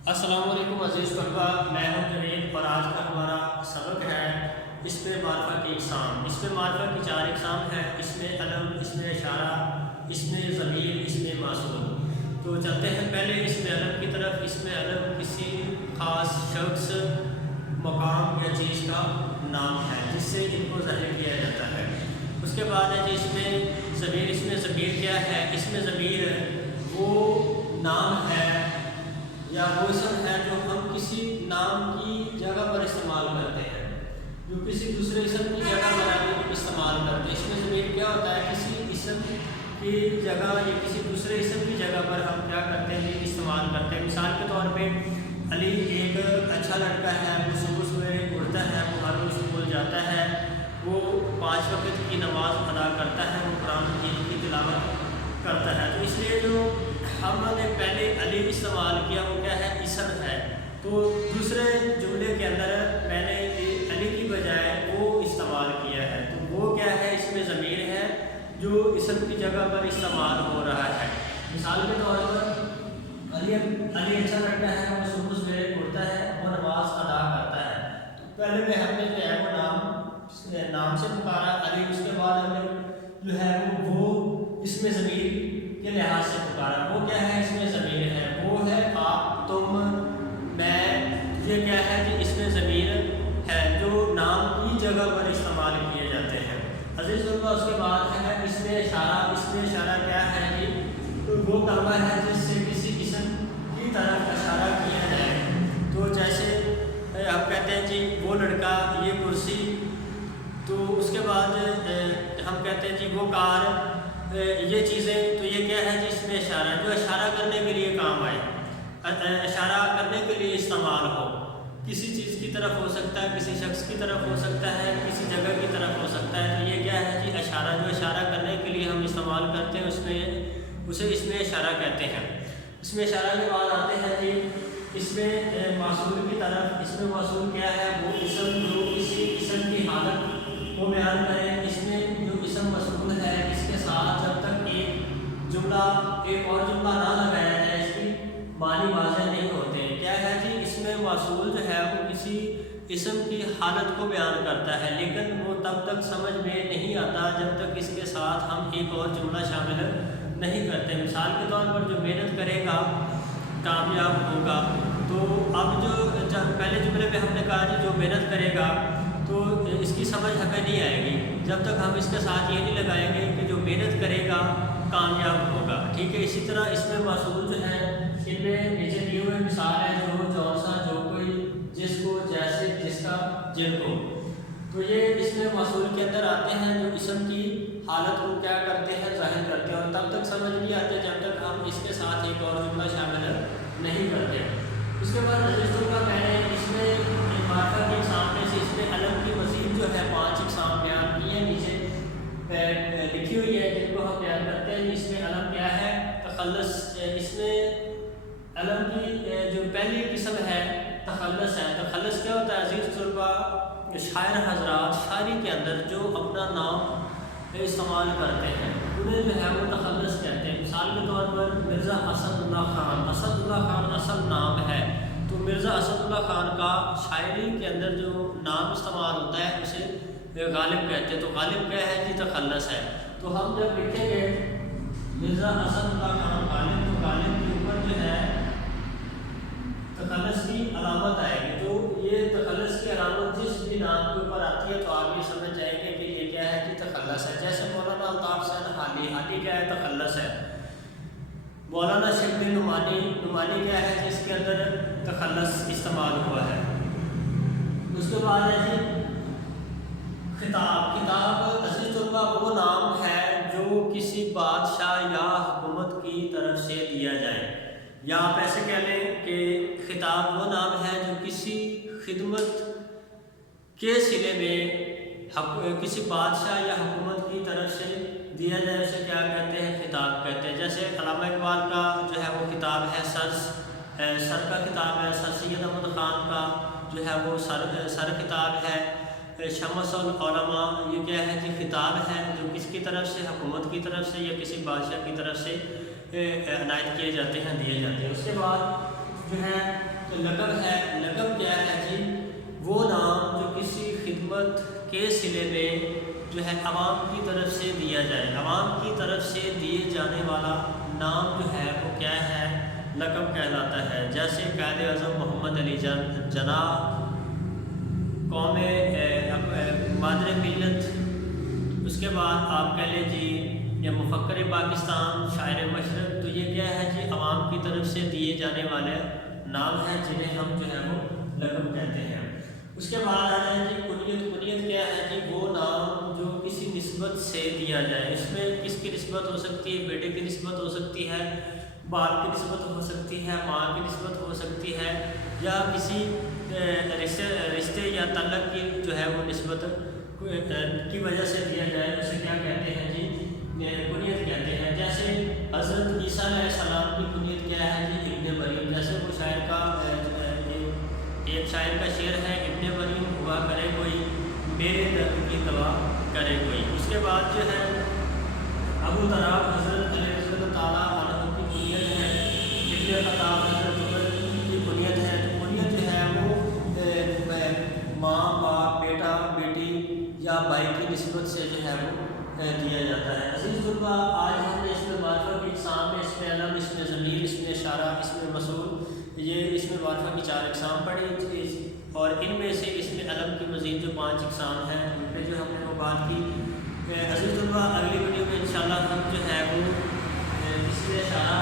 السلام علیکم عزیز طلباء، میں ہوں جنید اور آج کا ہمارا سبق ہے اسم معرفہ کی اقسام۔ اسم معرفہ کی 4 اقسام ہیں: اسم علم، اسم اشارہ، اسم ضمیر، اسم موصول۔ تو چلتے ہیں پہلے اسم علم کی طرف۔ اسم علم کسی خاص شخص، مقام یا چیز کا نام ہے جس سے ان کو ظاہر کیا جاتا ہے۔ اس کے بعد ہے جی اسم ضمیر۔ اسم ضمیر کیا ہے؟ اسم ضمیر وہ نام ہے یا وہ اسم ہے جو ہم کسی نام کی جگہ پر استعمال کرتے ہیں، جو کسی دوسرے اسم کی جگہ پر ہم استعمال کرتے ہیں۔ اسم ضمیر کیا ہوتا ہے؟ کسی اسم کی جگہ یا کسی دوسرے اسم کی جگہ پر ہم کیا کرتے ہیں؟ استعمال کرتے ہیں۔ مثال کے طور پہ علی ایک اچھا لڑکا ہے، وہ صبح سویرے اٹھتا ہے، وہ ہر روز اسکول جاتا ہے، وہ 5 وقت کی نماز ادا کرتا ہے، وہ قرآن کی تلاوت کرتا ہے۔ تو اس لیے جو ہم نے پہلے علی استعمال کیا وہ کیا ہے؟ اسم ہے۔ تو دوسرے جملے کے اندر میں نے علی کی بجائے وہ استعمال کیا ہے، تو وہ کیا ہے؟ اسم ضمیر ہے جو اسم کی جگہ پر استعمال ہو رہا ہے۔ مثال کے طور پر علی اچھا لڑکا ہے، وہ صبح سویرے اٹھتا ہے، وہ نماز ادا کرتا ہے۔ تو پہلے میں ہم نے جو ہے وہ نام سے پکارا علی، اس کے بعد ہم نے جو ہے وہ اسم ضمیر کے لحاظ سے پکارا۔ وہ کیا ہے؟ اسم ضمیر ہے، وہ ہے آپ، تم، میں۔ یہ کیا ہے جی؟ اسم ضمیر ہے جو نام کی جگہ پر استعمال کیے جاتے ہیں۔ عزیز طلباء، اس کے بعد ہے اسم اشارہ۔ اسم اشارہ کیا ہے جی؟ وہ کلمہ ہے جس سے کسی اسم کی طرف اشارہ کیا جائے۔ تو جیسے ہم کہتے ہیں جی وہ لڑکا، یہ کرسی، تو اس کے بعد ہم کہتے ہیں جی وہ کار، یہ چیزیں۔ تو یہ کیا ہے جی؟ اسم اشارہ جو اشارہ کرنے کے لیے کام آئے، اشارہ کرنے کے لیے استعمال ہو، کسی چیز کی طرف ہو سکتا ہے، کسی شخص کی طرف ہو سکتا ہے، کسی جگہ کی طرف ہو سکتا ہے۔ تو یہ کیا ہے جی؟ اشارہ جو اشارہ کرنے کے لیے ہم استعمال کرتے ہیں، اسے اسم اشارہ کہتے ہیں۔ اسم اشارہ کے بعد آتے ہیں جی اسم موصول کی طرف۔ اسم موصول کیا ہے؟ وہ اسم جو کسی اسم کی حالت کو بیان کرے۔ اس میں جو اسم موصول ہے اس کے ساتھ جب تک ایک اور جملہ نہ لگایا جائے اس کی معنی واضح نہیں ہوتے۔ کیا ہے جی؟ اسم موصول جو ہے وہ کسی اسم کی حالت کو بیان کرتا ہے، لیکن وہ تب تک سمجھ میں نہیں آتا جب تک اس کے ساتھ ہم ایک اور جملہ شامل نہیں کرتے۔ مثال کے طور پر جو محنت کرے گا کامیاب ہوگا۔ تو اب جب پہلے جملے میں ہم نے کہا جی جو محنت کرے گا، تو اس کی سمجھ ہمیں نہیں آئے گی جب تک ہم اس کے ساتھ یہ نہیں لگائیں گے کہ جو محنت کرے گا کامیاب ہوگا۔ ٹھیک ہے، اسی طرح اسم موصول جو ہے ان میں نیچے دیے ہوئے مثال ہے جو سا، جو کوئی، جس کو، جیسے، جس کا، جن کو۔ تو یہ اسم موصول کے اندر آتے ہیں جو اسم کی حالت کو کیا کرتے ہیں؟ ظاہر کرتے ہیں، اور تب تک سمجھ نہیں آتے جب تک ہم اس کے ساتھ ایک اور جملہ شامل نہیں کرتے۔ اس کے بعد رجسٹر کا میں نے اسم معرفہ کی اقسام میں سے اسم علم کی مزید جو ہے 5 اقسام بیان کی ہیں، نیچے لکھی ہوئی ہے جن کو ہم بیان کرتے ہیں۔ اسم علم کیا ہے؟ تخلص۔ اسم علم کی جو پہلی قسم ہے تخلص ہے۔ تخلص کیا ہوتا ہے عزیز طلباء؟ شاعر حضرات شاعری کے اندر جو اپنا نام استعمال کرتے ہیں انہیں جو ہے وہ تخلص کہتے ہیں۔ مثال کے طور پر مرزا اسد اللہ خان۔ اسد اللہ خان اصل نام ہے، تو مرزا اسد اللہ خان کا شاعری کے اندر جو نام استعمال ہوتا ہے اسے غالب کہتے ہیں۔ تو غالب کیا ہے جی؟ تخلص ہے۔ تو ہم جب لکھیں گے مرزا اسد اللہ خان غالب، تو غالب کے اوپر جو ہے تخلص کی علامت آئے گی۔ تو یہ تخلص کی علامت جس بھی نام کے اوپر آتی ہے تو آپ یہ سمجھ جائیں گے کہ یہ کیا ہے کہ تخلص ہے۔ جیسے مولانا الطاف سید حالی، حالی کیا ہے؟ تخلص ہے۔ مولانا شبلی نعمانی، نعمانی کیا ہے؟ جس کے اندر تخلص استعمال ہوا ہے۔ اس کے بعد ہے جی خطاب۔ خطاب عزیز طلباء وہ نام ہے جو کسی بادشاہ یا حکومت کی طرف سے دیا جائے، یا آپ ایسے کہہ لیں کہ خطاب وہ نام ہے جو کسی خدمت کے صلے میں کسی بادشاہ یا حکومت کی طرف سے دیا جائے، اسے کیا کہتے ہیں؟ خطاب کہتے ہیں۔ جیسے علامہ اقبال کا جو ہے وہ خطاب ہے سر کا خطاب ہے، سر سید احمد خان کا جو ہے وہ سر خطاب ہے۔ شمس العلماء یہ کیا ہے جی؟ خطاب ہے جو کس کی طرف سے؟ حکومت کی طرف سے یا کسی بادشاہ کی طرف سے عنایت کیے جاتے ہیں، دیے جاتے ہیں۔ اس کے بعد جو ہے تو لقب ہے، لقب کیا ہے جی؟ وہ نام جو کسی خدمت کے صلے میں جو ہے عوام کی طرف سے دیا جائے، عوام کی طرف سے دیے جانے والا نام جو ہے وہ کیا ہے؟ لقب کہلاتا ہے۔ جیسے قائد اعظم محمد علی جناح، قوم مادر ملت، اس کے بعد آپ کہہ لیں جی یا مفکر پاکستان، شاعر مشرق، تو یہ کیا ہے جی؟ عوام کی طرف سے دیے جانے والے نام ہیں جنہیں ہم جو ہے وہ لقب کہتے ہیں۔ اس کے بعد آ جائیں جی کنیت۔ کنیت کیا ہے جی؟ وہ نام جو کسی نسبت سے دیا جائے، اس میں کس کی نسبت ہو سکتی ہے؟ بیٹے کی نسبت ہو سکتی ہے، باپ کی نسبت ہو سکتی ہے، ماں کی نسبت ہو سکتی ہے، یا کسی رشتے یا تعلق کی جو ہے وہ نسبت کی وجہ سے دیا جائے، اسے کیا کہتے ہیں جی؟ کنیت کہتے ہیں۔ جیسے حضرت عیسیٰ علیہ السلام کی کنیت کیا ہے جی؟ ابن مریم۔ جیسے وہ شاعر کا ایک شاعر کا شعر ہے، ابن مریم ہوا کرے کوئی، میرے درد کی دوا کرے کوئی۔ اس کے بعد جو ہے ابو طراب حضرت علیہ رضی تعالیٰ عنہ کی کنیت ہے، ابن خطاب حضرت عمر کی کنیت ہے۔ تو کنیت جو ہے وہ ماں، باپ، بیٹا، بیٹی یا بھائی کی نسبت سے جو ہے وہ دیا جاتا ہے۔ عزیز طلباء، آج ہم نے اس میں معرفہ کی اقسام میں اس میں علم، اس میں ضمیر، اس میں اشارہ، اس میں مصول، یہ اس میں معرفہ کی 4 اقسام پڑھی، اور ان میں سے اس میں علم کی مزید جو 5 اقسام ہیں ان پہ جو ہم نے وہ بات کی۔ عزیز طلباء، اگلی ویڈیو میں انشاءاللہ ہم جو ہے وہ اس میں اشارہ